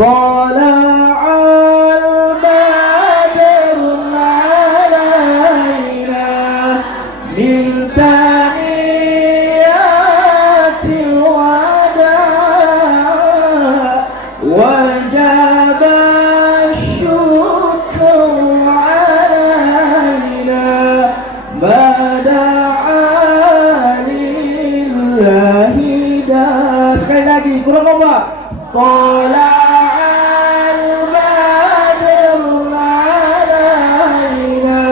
طلع البدر علينا من ثنيات الوداع وجب الشكر علينا ما دعا لله داع. Sekali lagi, kurang apa? طلع البدر علينا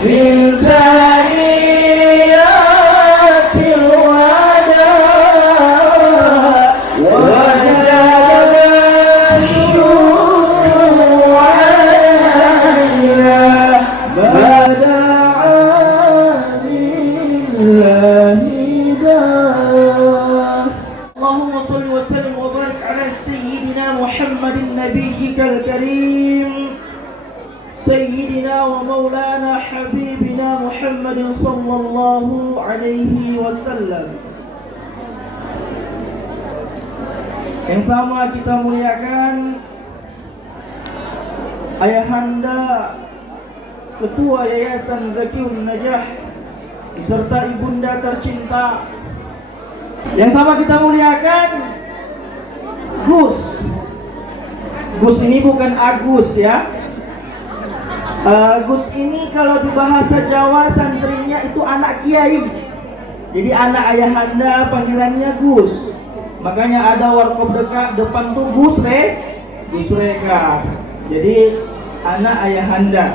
من ثنيات الوداع وجب الشكر علينا ما دعا لله داع. اللهم صل وسلم وبارك على سيدنا محمد نبيك الكريم سيدنا ومولانا حبيبنا محمد صلى الله عليه وسلم. Yang sama kita muliakan ayahanda Ketua Yayasan Zakiun Najah beserta ibunda tercinta. Yang sama kita muliakan Gus. Gus ini bukan Agus ya. Gus ini kalau di bahasa Jawa santrinya itu anak kiai. Jadi anak ayahanda panggilannya Gus. Makanya ada warkop depan tuh Gus Reka. Jadi anak ayahanda.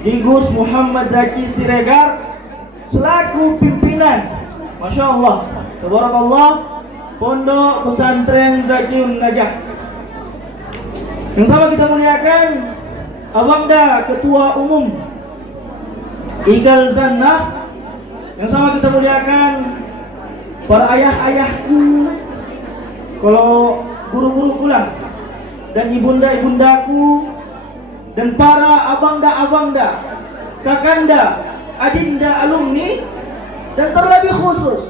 Di Gus Muhammad Zaki Siregar selaku pimpinan. Masya Allah, tabarakallah, Pondok Pesantren Zakiun Najah. Yang sama kita muliakan Abangda Ketua Umum Igal Zannah. Yang sama kita muliakan para ayah-ayahku, kalau guru-guru pulang, dan ibunda-ibundaku, dan para abangda-abangda, kakanda, adinda alumni, dan terlebih khusus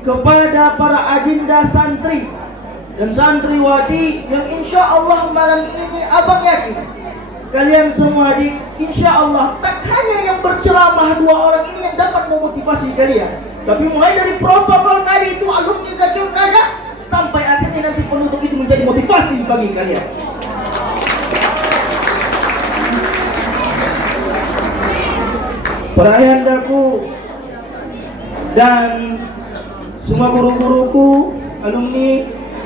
kepada para adinda santri dan santriwati yang insya Allah malam ini abang yakin kalian semua insya Allah tak hanya yang berceramah dua orang ini yang dapat memotivasi kalian, tapi mulai dari protokol tadi itu alumni Zakiun Najah sampai akhirnya nanti penutup itu menjadi motivasi bagi kalian. Para ayahandaku dan semua guru-guruku, alumni,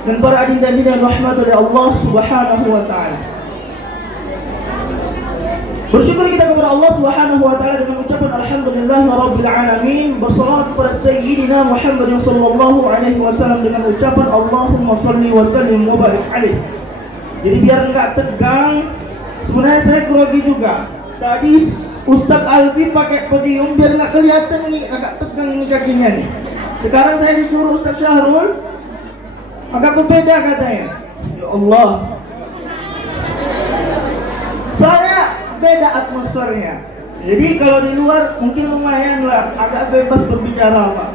dan para adinda-adinda yang rahmat oleh Allah Subhanahu wa taala. Bersyukur kita kepada Allah Subhanahu wa taala dengan ucapan alhamdulillahirabbil alamin, bersalawat kepada sayyidina Muhammad sallallahu alaihi wasallam dengan ucapan Allahumma shalli wa sallim wa barik alaihi. Jadi biar enggak tegang, sebenarnya saya grogi juga. Tadi Ustaz Alfi pakai podium biar nggak kelihatan nih agak tegang ini kakinya nih. Sekarang saya disuruh Ustaz Syahrul agak berbeda katanya. Ya Allah. Soalnya beda atmosfernya. Jadi kalau di luar mungkin lumayan lah, agak bebas berbicara Pak.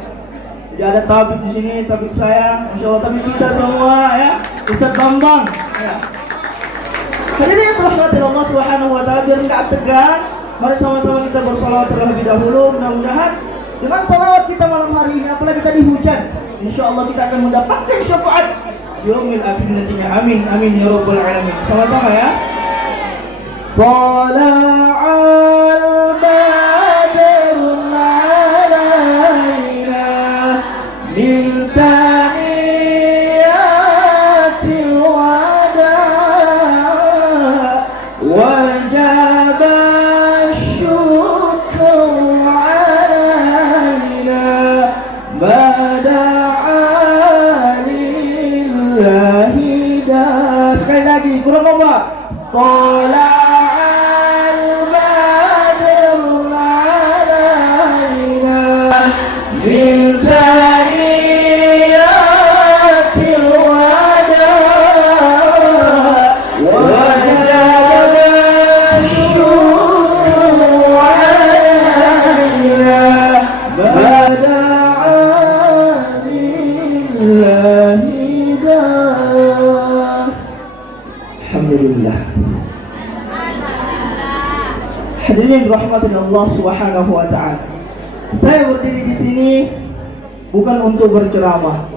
Jadi ada tabib di sini, tabib saya, Masya Allah, tabib kita semua ya, Ustaz Bambang. Ya. Jadi ini rahmatil Allah Subhanahu wa taala biar nggak tegang. Mari sama-sama kita bersalawat terlebih dahulu. Mudah-mudahan dengan salawat kita malam hari ini, apalagi tadi hujan, insya Allah kita akan mendapatkan syafaat yaumil akhir nantinya. Amin, amin ya rabbal alamin. Sama-sama ya. Tala'al badru alaina min saniyatil wada' wajaba sekali lagi, kurang apa? Tala'al badru alaina min saniyatil wada' wajaba syukru alaina bada'a lillahi dah. Alhamdulillah. Hadirin rahmatin Allah Subhanahu wa taala. Saya berdiri di sini bukan untuk berceramah.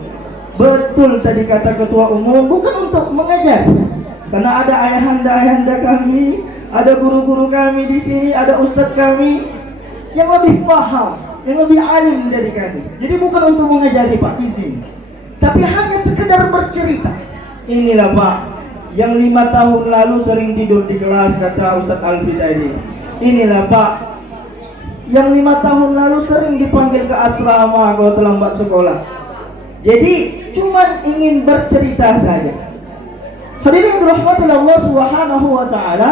Betul tadi kata ketua umum, bukan untuk mengajar. Karena ada ayahanda-ayahanda kami, ada guru-guru kami di sini, ada ustadz kami yang lebih paham, yang lebih alim dari kami. Jadi bukan untuk mengajari Pak, izin. Tapi hanya sekedar bercerita. Inilah Pak, yang 5 tahun lalu sering tidur di kelas, kata Ustadz Alfi tadi. Inilah Pak, yang 5 tahun lalu sering dipanggil ke asrama kalau terlambat sekolah. Jadi cuma ingin bercerita saja. Hadirin rahmatul Allah Subhanahu wa taala.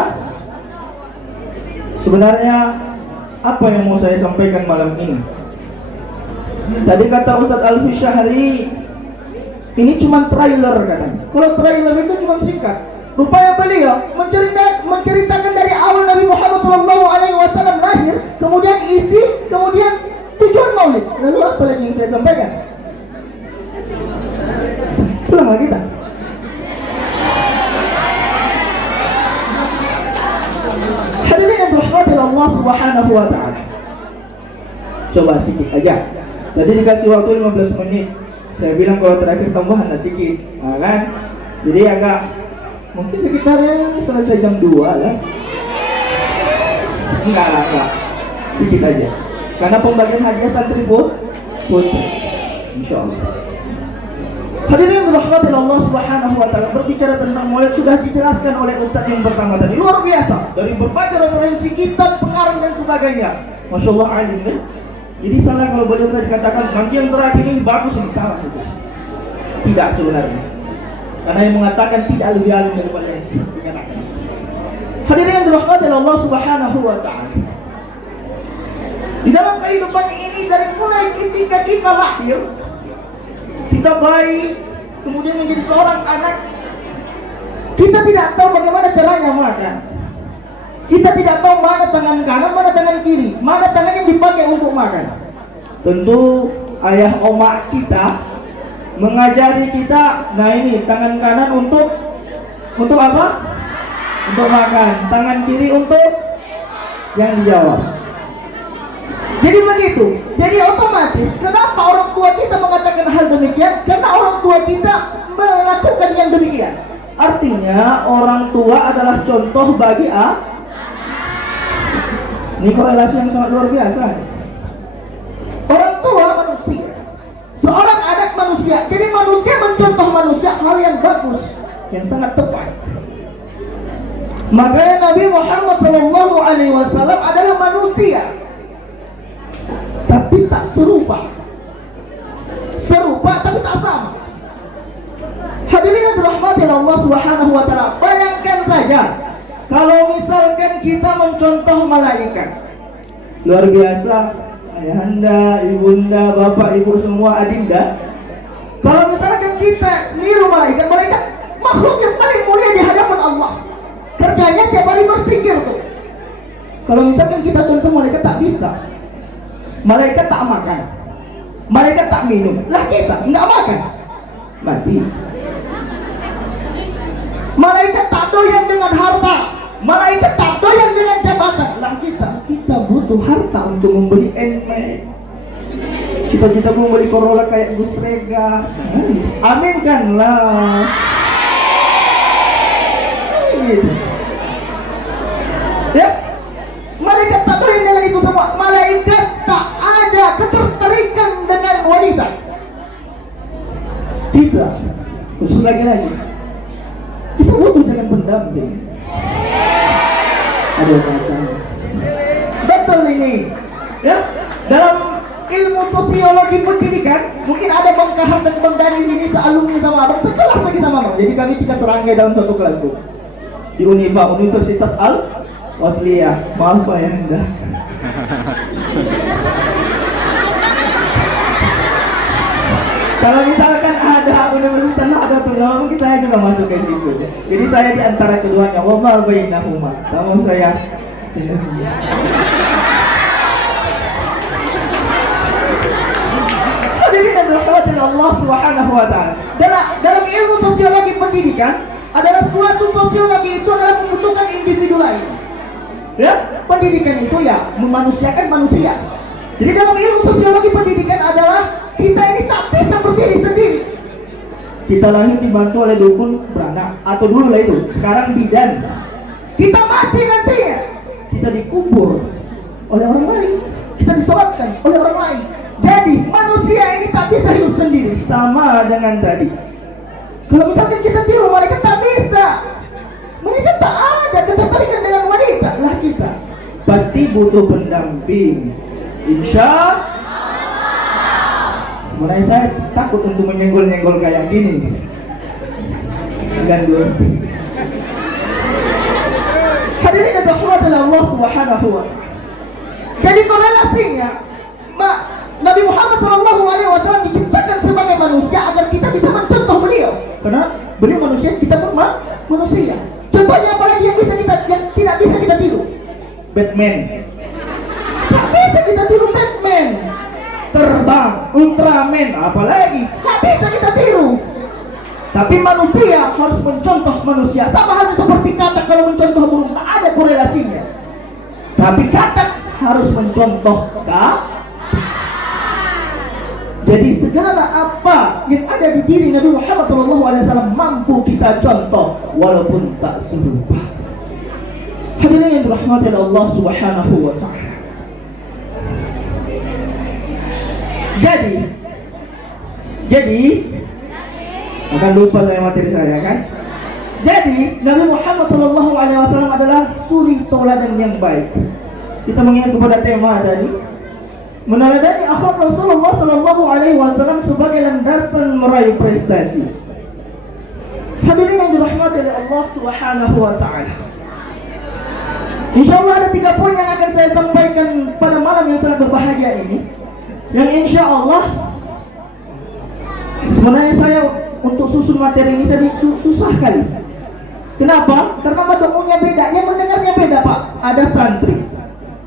Sebenarnya apa yang mau saya sampaikan malam ini? Tadi kata Ustadz Alfi Syahri, ini cuma trailer katanya. Kalau trailer itu cuma singkat. Rupanya beliau menceritakan dari awal Nabi Muhammad SAW lahir, kemudian isi, kemudian tujuan maulid. Lalu apa lagi yang saya sampaikan? Pulang kita. Hadirin yang dirahmati Allah Subhanahu wa taala. Coba sedikit aja. Tadi dikasih waktu 15 menit. Saya bilang kalau terakhir tambahan sedikit. Nah, kan? Jadi agak mungkin sekitarnya selesai jam 2 lah. Enggak lah. Sedikit aja. Karena pembagian hadiah santri putri. Insyaallah. Hadirin yang dirahmati Allah Subhanahu wa taala, berbicara tentang maulid sudah dijelaskan oleh ustaz yang pertama tadi. Luar biasa. Dari berbagai referensi kitab, pengarang dan sebagainya. Masya Allah alim kan? Jadi salah kalau beliau tadi katakan kajian terakhir ini bagus, ini salah itu. Tidak sebenarnya. Karena yang mengatakan tidak lebih alim daripada yang menyatakan. Hadirin yang dirahmati Allah Subhanahu wa taala. Di dalam kehidupan ini dari mulai ketika kita lahir, kita bayi, kemudian menjadi seorang anak, kita tidak tahu bagaimana caranya makan. Kita tidak tahu mana tangan kanan, mana tangan kiri, mana tangan yang dipakai untuk makan. Tentu ayah omak kita mengajari kita, nah ini tangan kanan untuk apa? Untuk makan, tangan kiri untuk yang dijawab. Jadi begitu. Jadi otomatis kenapa orang tua kita mengatakan hal demikian? Karena orang tua kita melakukan yang demikian. Artinya orang tua adalah contoh bagi ini korelasi yang sangat luar biasa. Orang tua manusia, seorang anak manusia. Jadi manusia mencontoh manusia hal yang bagus, yang sangat tepat. Makanya Nabi Muhammad SAW adalah manusia, tapi tak serupa tapi tak sama. Hadirin yang dirahmati Allah Subhanahu wa taala, bayangkan saja kalau misalkan kita mencontoh malaikat. Luar biasa, ayahanda, ibunda, bapak, ibu semua, adinda. Kalau misalkan kita niru malaikat makhluk yang paling mulia di hadapan Allah. Kerjanya tiap hari bersikir tuh. Kalau misalkan kita contoh malaikat tak bisa. Malaikat tak makan, malaikat tak minum, lah kita enggak makan, mati. Malaikat tak doyan dengan harta, malaikat tak doyan dengan jabatan, lah kita butuh harta untuk membeli NMAX. Cita-cita mau beli Corolla kayak Gus Rega, amin kan lah. Gitu. Ya, malaikat tak doyan dengan itu semua. Malaikat tak ada ketertarikan dengan wanita. Tidak. Terus lagi. Kita butuh dengan pendamping. Ada kata. Betul ini. Ya, dalam ilmu sosiologi pendidikan mungkin ada Bang Kaham dan Bang Dani sini sealumni sama abang, sekelas lagi sama abang. Jadi kami 3 serangga dalam satu kelas tuh di Universitas Al-Wasliyah. Maaf Pak ya Anda. Kalau misalkan ada universitas ada peluang, mungkin saya juga masuk ke situ. Jadi saya di antara keduanya. Wallahu bainahuma. Sama saya. Hadirin dan rahmatin Allah Subhanahu wa taala. Dalam ilmu sosiologi pendidikan adalah suatu sosiologi, itu adalah membutuhkan individu lain. Ya, pendidikan itu ya memanusiakan manusia. Jadi dalam ilmu sosiologi pendidikan adalah kita ini tak bisa berdiri sendiri. Kita lahir dibantu oleh dukun beranak atau dulu lah itu, sekarang bidan. Kita mati nantinya, kita dikubur oleh orang lain, kita disolatkan oleh orang lain. Jadi manusia ini tak bisa hidup sendiri. Sama dengan tadi, kalau misalkan kita tiru mereka tak bisa. Mereka tak ada ketertarikan dengan wanita. Lah kita pasti butuh pendamping. Insya mulai saya takut untuk menyenggol-nyenggol kayak gini. Ganggu. Hadirin yang dirahmati Allah Subhanahu wa ta'ala. Jadi korelasinya, Nabi Muhammad SAW diciptakan sebagai manusia agar kita bisa mencontoh beliau. Karena beliau manusia, kita pun manusia. Contohnya apalagi yang tidak bisa kita tiru? Batman. Tak bisa kita tiru Batman. Terbang, Ultraman, apalagi tak bisa kita tiru. Tapi manusia harus mencontoh manusia. Sama halnya seperti katak, kalau mencontoh burung tak ada korelasinya. Tapi katak harus mencontoh Jadi segala apa yang ada di diri Nabi Muhammad SAW mampu kita contoh walaupun tak serupa. Hadirin yang dirahmati Allah Subhanahu wa ta'ala. Jadi akan lupa saya materi saya kan. Jadi Nabi Muhammad SAW adalah suri tauladan yang baik. Kita mengingat kepada tema tadi, meneladani akhlak Rasulullah SAW sebagai landasan meraih prestasi. Hadirin yang dirahmati oleh Allah Subhanahu wa ta'ala. Insyaallah ada 3 poin yang akan saya sampaikan pada malam yang sangat berbahagia ini. Yang insyaallah sebenarnya saya untuk susun materi ini tadi susah kali. Kenapa? Karena madhumnya beda, yang mendengarnya beda Pak. Ada santri,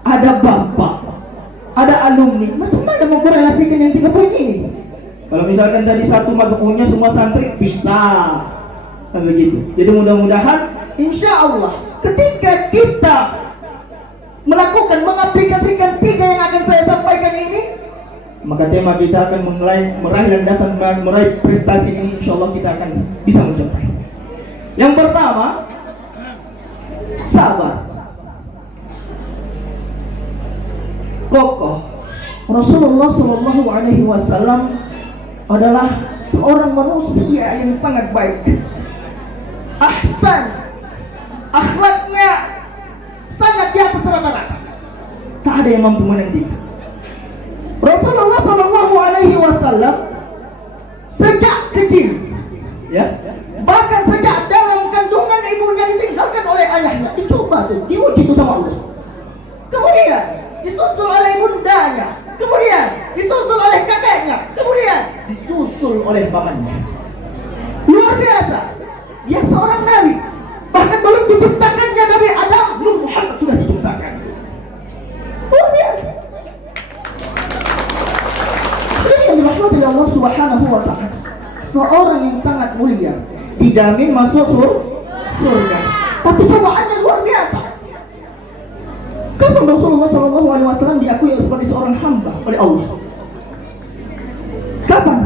ada bapak, ada alumni. Macam mana mau korelasikan yang 3 poin ini? Kalau misalkan tadi satu madhumnya semua santri bisa, kan begitu. Jadi mudah-mudahan insya Allah ketika kita mengaplikasikan 3 yang akan saya sampaikan ini, maka tema kita akan meraih landasan meraih prestasi ini. Insya Allah kita akan bisa mencapai. Yang pertama, sabar. Kokoh. Rasulullah SAW adalah seorang manusia yang sangat baik. Ahsan, akhlaknya sangat di atas rata-rata. Tak ada yang mampu menandingi. Rasulullah SAW sejak kecil, ya, bahkan sejak dalam kandungan ibunya ditinggalkan oleh ayahnya, dicoba tuh, diuji tuh sama Allah. Kemudian disusul oleh bundanya, kemudian disusul oleh kakeknya, kemudian disusul oleh pamannya. Luar biasa. Dia seorang nabi. Bahkan belum diciptakannya Nabi Adam, Nur Muhammad sudah diciptakan. Luar biasa. Ini yang dirahmati Allah Subhanahu wa ta'ala. Seorang yang sangat mulia, dijamin masuk surga. Tapi cobaannya luar biasa. Kapan Rasulullah SAW diakui sebagai seorang hamba oleh Allah? Kapan?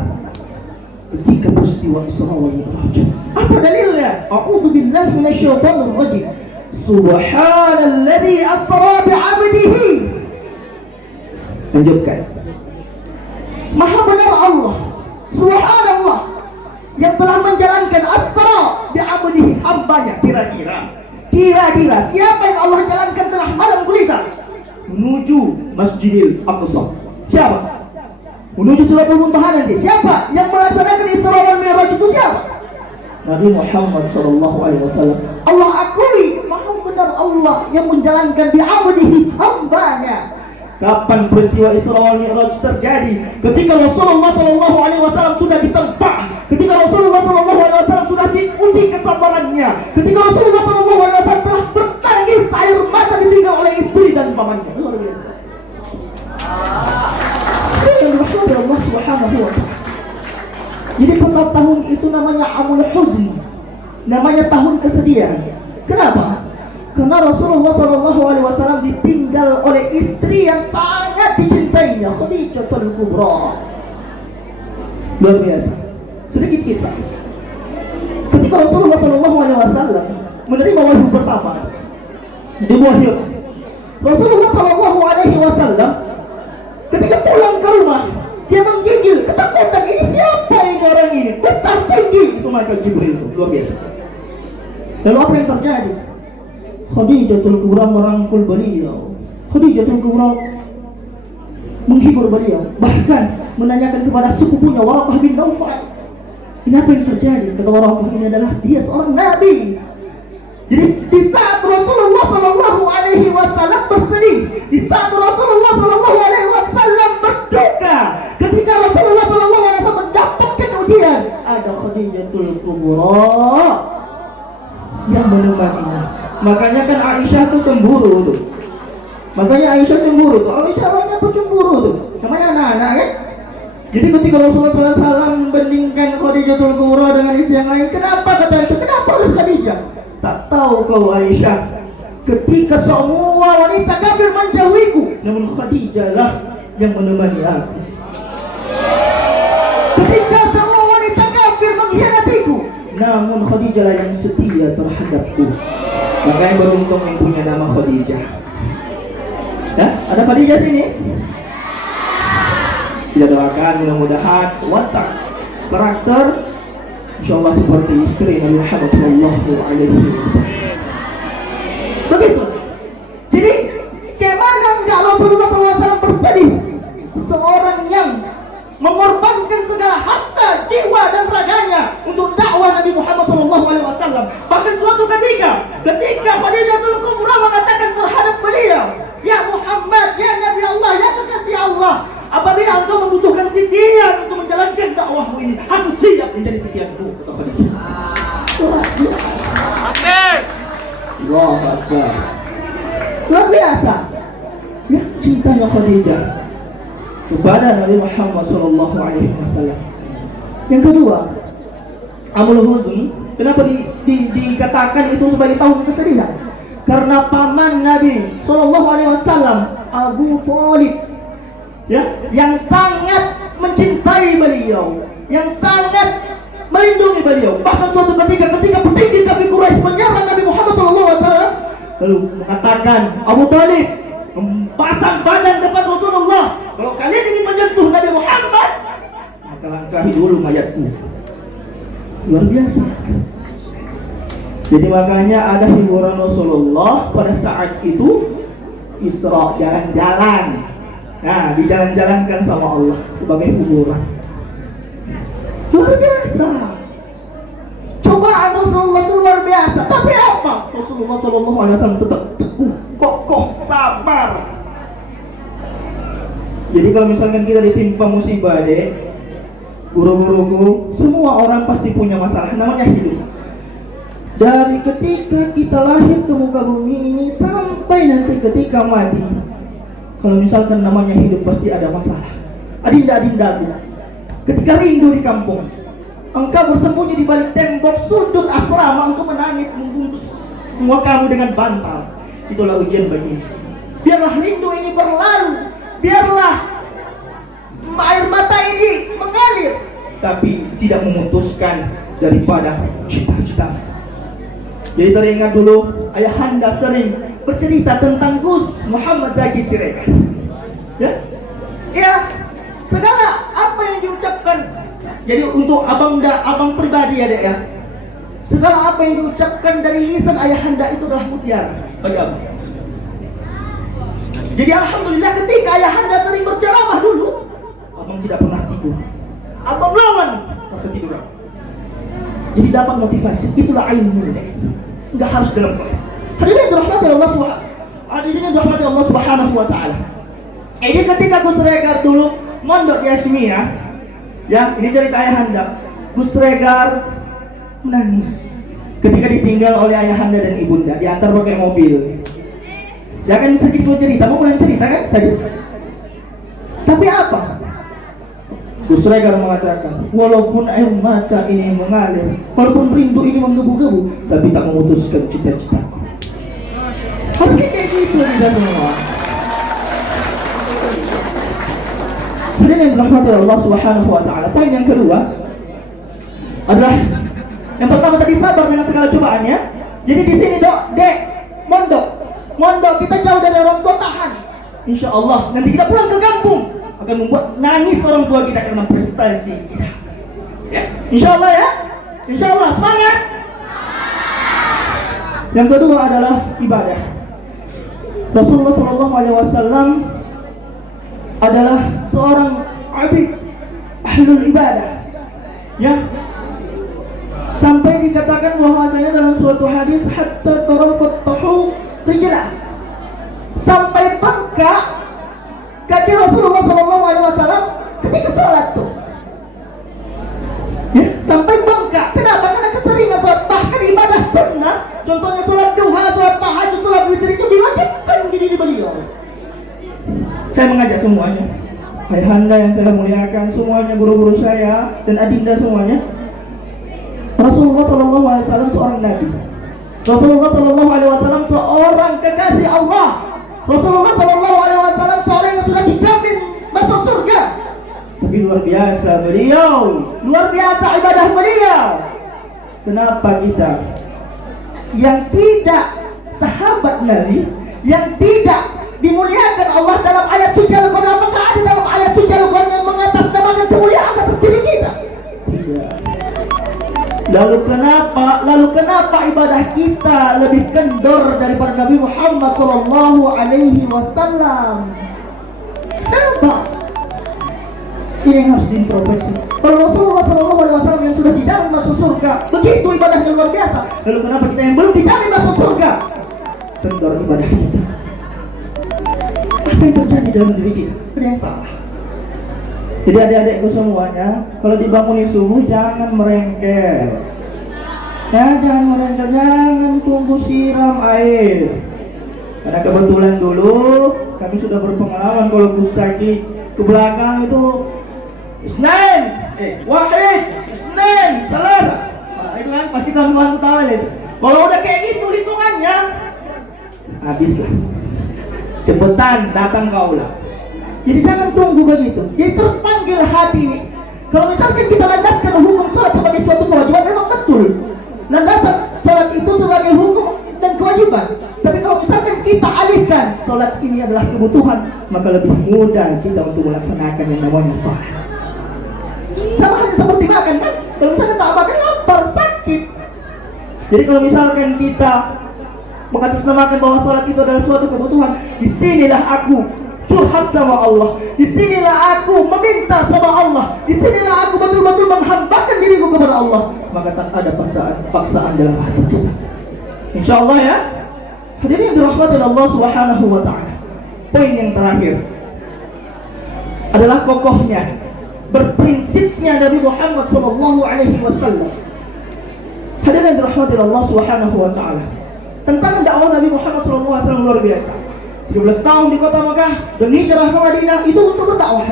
Ketika peristiwa Isra wal Mi'raj. Apa dalilnya? A'udzu billahi minasyaitonir rajim. Subhanalladzi asra bi'abdihi. Lanjutkan. Maha benar Allah, subhanallah, yang telah menjalankan asra bi'abdihi, hambanya. Kira-kira siapa yang Allah jalankan tengah malam gulita menuju Masjidil Aqsa? Siapa? Menuju Suratul Muntaha nanti. Siapa yang melaksanakan Isra wal Mi'raj itu siapa? Nabi Muhammad SAW. Allah akui maha benar Allah yang menjalankan bi'abdihi, hambanya. Kapan peristiwa Isra wal Mi'raj terjadi? Ketika Rasulullah SAW sudah ditempa, ketika Rasulullah SAW sudah diuji kesabarannya, ketika Rasulullah SAW telah bertangis air mata ditinggal oleh istri dan pamannya. Luar biasa. Allah Subhanahu wa ta'ala. Jadi pada tahun itu namanya Amul Huzni. namanya tahun kesedihan. Kenapa? Karena Rasulullah SAW ditinggal oleh istri yang sangat dicintainya, Khadijatul Kubra. Luar biasa. Sedikit kisah. Ketika Rasulullah SAW menerima wahyu pertama di wahyu, Rasulullah SAW ketika pulang ke rumah, dia menggigil, ketakutan, ini siapa ini orang ini? Besar tinggi. Itu malaikat Jibril itu, luar biasa. Lalu apa yang terjadi? Khadijatul Kubra merangkul beliau. Khadijatul Kubra menghibur beliau, bahkan menanyakan kepada sepupunya Waraqah bin Naufal, kenapa yang terjadi? Kata Waraqah, ini adalah dia seorang nabi. Jadi di saat Rasulullah SAW bersedih, di saat Rasulullah SAW berduka, ketika Rasulullah SAW mendapatkan ujian, ada Khadijatul Kubra yang menemaninya. Makanya kan Aisyah tuh cemburu tuh. Makanya Aisyah cemburu tuh. Aisyah banyak pun cemburu tuh. Namanya anak-anak kan. Jadi ketika Rasulullah SAW membandingkan Khadijatul Kubra dengan istri yang lain, kenapa kata Aisyah? Kenapa harus Khadijah? Tak tahu kau Aisyah, ketika semua wanita kafir menjauhiku, namun Khadijah lah yang menemani aku. Ketika semua wanita kafir mengkhianatiku, namun Khadijah lah yang setia terhadapku. Makanya beruntung yang punya nama Khadijah. Ya, ada Khadijah sini? Kita doakan mudah-mudahan watak karakter insyaallah seperti istri Nabi Muhammad sallallahu alaihi wasallam. Begitu. Jadi kemana enggak Rasulullah SAW bersedih? Seseorang yang mengorbankan segala harta, jiwa dan raganya untuk dakwah Nabi Muhammad SAW. Bahkan suatu ketika Khadijatul Kubra mengatakan terhadap beliau, ya Muhammad, ya Nabi Allah, ya kekasih Allah, apabila engkau membutuhkan titian untuk menjalankan dakwahmu ini, aku siap menjadi titianmu. Amin. Allahu Akbar. Luar biasa. Ya, cintanya Khadijah kepada Nabi Muhammad SAW. Yang kedua, Amul Huzn. Kenapa dikatakan itu sebagai tahun kesedihan? Karena paman Nabi SAW, Abu Thalib, ya, yang sangat mencintai beliau, yang sangat melindungi beliau. Bahkan suatu ketika petinggi kafir Quraisy menyerang Nabi Muhammad SAW, lalu mengatakan, Abu Thalib, pasang badan depan Rasulullah, kalau kalian ingin menyentuh Nabi Muhammad, maka langkahi dulu mayatku. Luar biasa. Jadi makanya ada hiburan Rasulullah pada saat itu Isra, jalan-jalan. Nah, dijalan-jalankan sama Allah sebagai hiburan. Luar biasa. Cobaan Rasulullah itu luar biasa. Tapi apa? Rasulullah SAW tetap teguh, kokoh, sabar. Jadi kalau misalkan kita ditimpa musibah deh, guru-guruku, semua orang pasti punya masalah, namanya hidup. Dari ketika kita lahir ke muka bumi ini sampai nanti ketika mati, kalau misalkan namanya hidup pasti ada masalah. Adinda-adindaku, ketika rindu di kampung, engkau bersembunyi di balik tembok sudut asrama, engkau menangis membungkus semua kamu dengan bantal. Itulah ujian bagimu. Biarlah rindu ini berlalu, biarlah air mata ini mengalir, tapi tidak memutuskan daripada cita-cita. Jadi teringat dulu ayahanda sering bercerita tentang Gus Muhammad Zaki Siregar. Ya, segala apa yang diucapkan. Jadi untuk abang pribadi ya dek ya, segala apa yang diucapkan dari lisan ayahanda itu adalah mutiara bagi abang. Jadi alhamdulillah ketika ayahanda sering berceramah dulu, abang tidak pernah tidur. Abang lawan rasa tidur. Jadi dapat motivasi. Itulah ilmu. Enggak harus dalam kelas. Hadirin dirahmati Allah Subhanahu wa taala. Ini ketika Gus Regar dulu mondok di Hashimiyah, ya, ini cerita ayahanda. Gus Regar menangis ketika ditinggal oleh ayahanda dan ibunda, diantar pakai mobil. Ya kan sedikit mau cerita, mau mulai cerita kan tadi. Tapi apa? Gus Regar mengatakan, walaupun air mata ini mengalir, walaupun rindu ini menggebu-gebu, tapi tak memutuskan cita-citaku. Harusnya kayak gitu kita semua. Kemudian yang dirahmati Allah Subhanahu wa taala. Poin yang kedua adalah yang pertama tadi sabar dengan segala cobaannya. Jadi di sini dek, mondok kita jauh dari orang tua, tahan. Insya Allah nanti kita pulang ke kampung akan membuat nangis orang tua kita karena prestasi kita. Ya, insya Allah ya, insya Allah semangat. Yang kedua adalah ibadah. Rasulullah SAW adalah seorang abid ahlul ibadah. Ya, sampai dikatakan bahwasanya dalam suatu hadis hatta tarafat tahu rijlah, sampai bengkak kaki Rasulullah SAW ketika sholat tuh. Ya, sampai bengkak. Kenapa? Karena keseringan sholat. Bahkan ibadah sunnah, contohnya sholat duha, sholat tahajud, sholat witir itu diwajibkan di beliau. Saya mengajak semuanya, ayahanda yang saya muliakan, semuanya guru-guru saya dan adinda semuanya. Rasulullah SAW seorang nabi. Rasulullah SAW seorang kekasih Allah. Rasulullah SAW seorang yang sudah dijamin masuk surga. Tapi luar biasa beliau, luar biasa ibadah beliau. Kenapa kita yang tidak sahabat Nabi, yang tidak dimuliakan Allah dalam ayat suci Al-Quran, apakah ada dalam ayat suci Al-Quran yang mengatasnamakan kemuliaan atas diri kita? Tidak. Lalu kenapa ibadah kita lebih kendor daripada Nabi Muhammad SAW? Kenapa? Ini yang harus diintrospeksi. Kalau Rasulullah SAW yang sudah dijamin masuk surga, begitu ibadahnya luar biasa. Lalu kenapa kita yang belum dijamin masuk surga? Kendor ibadah kita. Apa yang terjadi dalam diri kita? Ada yang salah. Jadi adik-adikku semuanya, kalau dibangunin subuh jangan merengkel. Jangan merengkel, jangan tunggu siram air. Karena kebetulan dulu kami sudah berpengalaman kalau Gustaki ke belakang itu Isnin, Wahid, Isnin, Selasa. Nah, itu kan pasti kami bantu tahu itu. Kalau udah kayak gitu hitungannya, habislah. Cepetan datang kaulah. Jadi jangan tunggu begitu. Jadi terpanggil hati ini. Kalau misalkan kita landaskan hukum sholat sebagai suatu kewajiban, memang betul. Landasan sholat itu sebagai hukum dan kewajiban. Tapi kalau misalkan kita alihkan sholat ini adalah kebutuhan, maka lebih mudah kita untuk melaksanakan yang namanya sholat. Sama halnya seperti makan kan? Kalau misalkan tak makan, lapar, sakit. Jadi kalau misalkan kita mengatasnamakan bahwa sholat itu adalah suatu kebutuhan, disinilah aku curhat sama Allah, disinilah aku meminta sama Allah, disinilah aku betul-betul menghambakan diriku kepada Allah. Maka tak ada paksaan dalam hati kita. Insya Allah ya. Hadirin yang dirahmati Allah Subhanahu wa taala. Poin yang terakhir adalah kokohnya, berprinsipnya Nabi Muhammad SAW. Hadirin yang dirahmati Allah Subhanahu wa taala. Tentang dakwah Nabi Muhammad SAW luar biasa. 13 tahun di kota Mekah dan hijrah ke Madinah itu untuk berdakwah.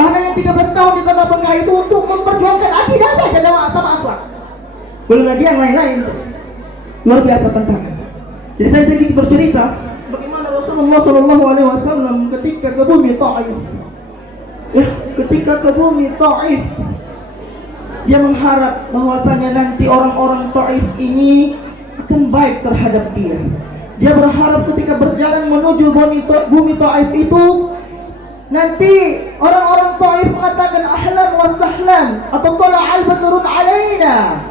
Bahkan yang 13 tahun di kota Mekah itu untuk memperjuangkan akidah saja sama akhlak. Belum lagi yang lain-lain. Luar biasa tantangan. Jadi saya sedikit bercerita bagaimana Rasulullah SAW ketika ke bumi Taif. Ketika ke bumi Taif, dia mengharap bahwasanya nanti orang-orang Taif ini akan baik terhadap dia. Dia berharap ketika berjalan menuju bumi Taif itu, nanti orang-orang Taif mengatakan ahlan wa sahlan atau tala'al badrun alaina.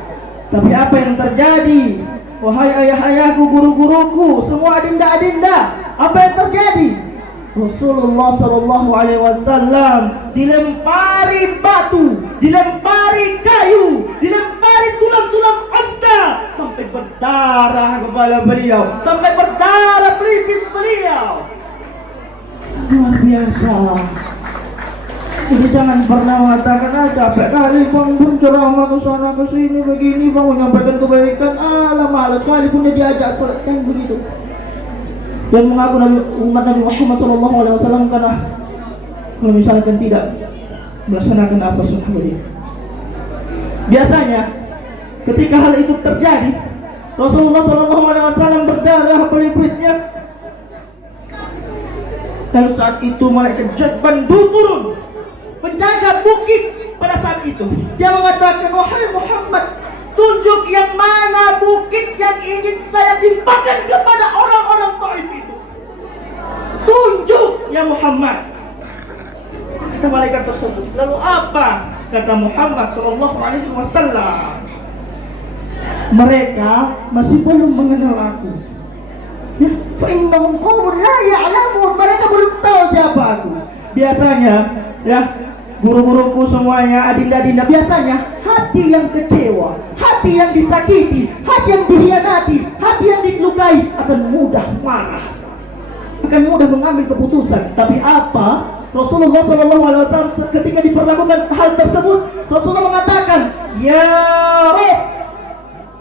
Tapi apa yang terjadi? Wahai ayah-ayahku, guru-guruku, semua adinda-adinda, apa yang terjadi? Rasulullah SAW dilempari batu, dilempari kayu, dilempari tulang-tulang unta sampai berdarah kepala beliau, sampai berdarah pelipis beliau. Luar biasa. Jadi jangan pernah mengatakan capek kali bang ceramah ke sana ke sini begini bang menyampaikan kebaikan, malas sekali punya diajak kan begitu. Dan mengaku umat Nabi Muhammad SAW karena kalau misalkan tidak melaksanakan apa sunnah beliau. Biasanya ketika hal itu terjadi, Rasulullah SAW berdarah pelipisnya, dan saat itu malaikat Jabandul turun menjaga bukit. Pada saat itu dia mengatakan, wahai Muhammad, tunjuk yang mana bukit yang ingin saya timpakan kepada orang-orang Taif itu. Tunjuk ya Muhammad. Kata malaikat tersebut. Lalu apa kata Muhammad SAW? Mereka masih belum mengenal aku. Ya, fa'innahum qaumun la ya'lamun. Mereka belum tahu siapa aku. Biasanya, ya, guru-guruku semuanya, adinda-adinda, biasanya hati yang kecewa, hati yang disakiti, hati yang dikhianati, hati yang dilukai akan mudah marah, akan mudah mengambil keputusan. Tapi apa? Rasulullah SAW ketika diperlakukan hal tersebut, Rasulullah mengatakan, Ya Rabb,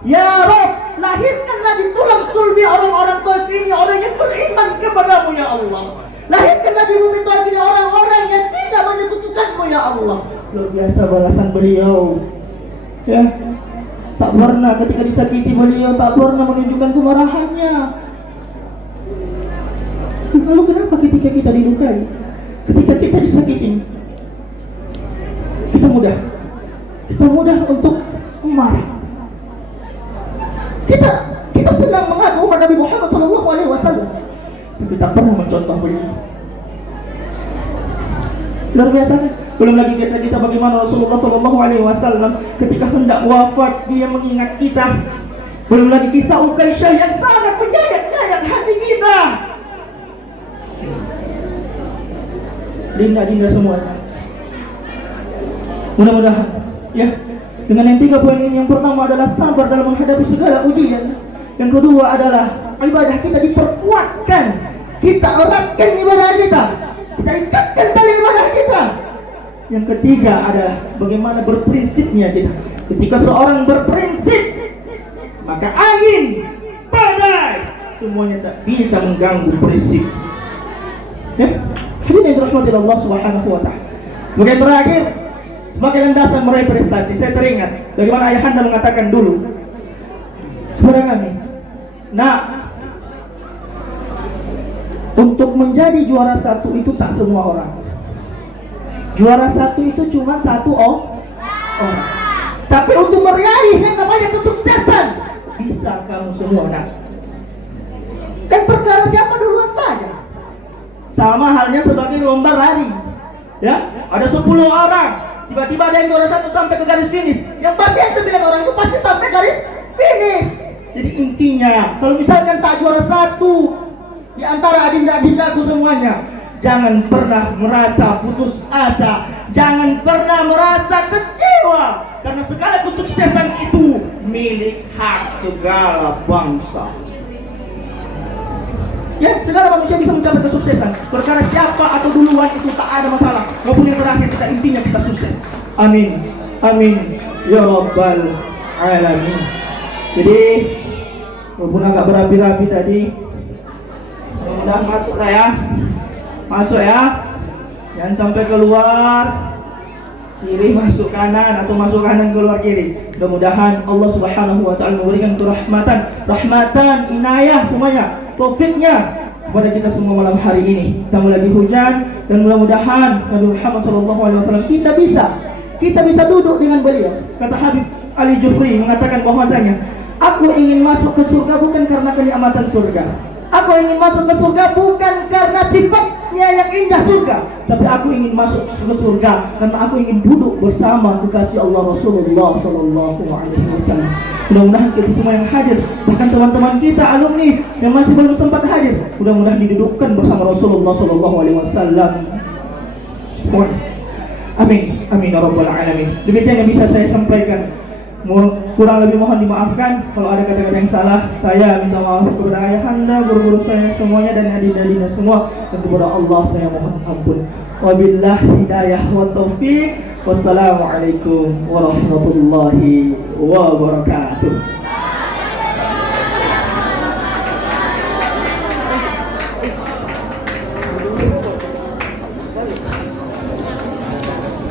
Ya Rabb, lahirkanlah di tulang sulbi orang-orang Taif ini orang yang beriman kepadamu ya Allah. Lahirkanlah di bumi Taif ini orang-orang yang tidak menyekutukanmu ya Allah. Luar biasa balasan beliau. Ya, tak pernah ketika disakiti beliau tak pernah menunjukkan kemarahannya. Lalu kenapa ketika kita dilukai, ketika kita disakiti, kita mudah untuk marah. Kita senang mengaku Nabi Muhammad SAW, tapi tak pernah mencontoh beliau. Luar biasa. Belum lagi kisah-kisah bagaimana Rasulullah SAW ketika hendak wafat dia mengingat kita. Belum lagi kisah Ukaisyah yang sangat menyayat-nyayat hati kita. Dinda-dinda semua. Mudah-mudahan ya, dengan yang 3 poin ini, yang pertama adalah sabar dalam menghadapi segala ujian. Yang kedua adalah ibadah kita diperkuatkan, kita eratkan ibadah kita ikatkan tali ibadah kita. Yang ketiga adalah bagaimana berprinsipnya kita. Ketika seorang berprinsip, maka angin, badai, semuanya tak bisa mengganggu prinsip. Ya, hadirin yang dirahmati Allah Subhanahu wa taala. Kemudian terakhir, sebagai landasan meraih prestasi, saya teringat bagaimana ayahanda mengatakan dulu kepada kami, nah, untuk menjadi juara 1 itu tak semua orang. Juara 1 itu cuma 1 orang. Tapi untuk meraih yang namanya kesuksesan, bisa kamu semua. Nah, kan perkara siapa duluan saja. Sama halnya sebagai lomba lari. Ya, ada 10 orang. Tiba-tiba ada yang juara 1 sampai ke garis finish. Yang pasti yang 9 orang itu pasti sampai garis finish. Jadi intinya, kalau misalkan tak juara 1 di antara adinda-adindaku semuanya, jangan pernah merasa putus asa, jangan pernah merasa kecewa, karena segala kesuksesan itu milik hak segala bangsa. Ya, segala manusia bisa mencapai kesuksesan. Perkara siapa atau duluan itu tak ada masalah. Walaupun yang terakhir kita intinya kita sukses. Amin, amin ya rabbal alamin. Jadi walaupun agak berapi-rapi tadi, mudah masuk lah ya. Masuk ya. Jangan sampai keluar kiri masuk kanan atau masuk kanan keluar kiri. Mudah-mudahan Allah Subhanahu wa taala memberikan rahmatan, inayah semuanya, taufiknya kepada kita semua malam hari ini. Ditambah lagi hujan, dan mudah-mudahan Nabi Muhammad SAW kita bisa duduk dengan beliau. Kata Habib Ali Jufri mengatakan bahwasanya, aku ingin masuk ke surga bukan karena kenikmatan surga. Aku ingin masuk ke surga bukan karena sifatnya yang indah surga, tapi aku ingin masuk ke surga karena aku ingin duduk bersama kekasih Allah Rasulullah SAW. Mudah-mudahan kita semua yang hadir, bahkan teman-teman kita alumni yang masih belum sempat hadir, mudah-mudahan didudukkan bersama Rasulullah SAW. Amin, amin ya rabbal alamin. Demikian yang bisa saya sampaikan. Kurang lebih mohon dimaafkan kalau ada kata-kata yang salah. Saya minta maaf kepada ayahanda, guru-guru saya semuanya, dan adik-adiknya semua, dan kepada Allah saya mohon ampun. Wabillahi hidayah wa taufiq. Wassalamualaikum warahmatullahi wabarakatuh.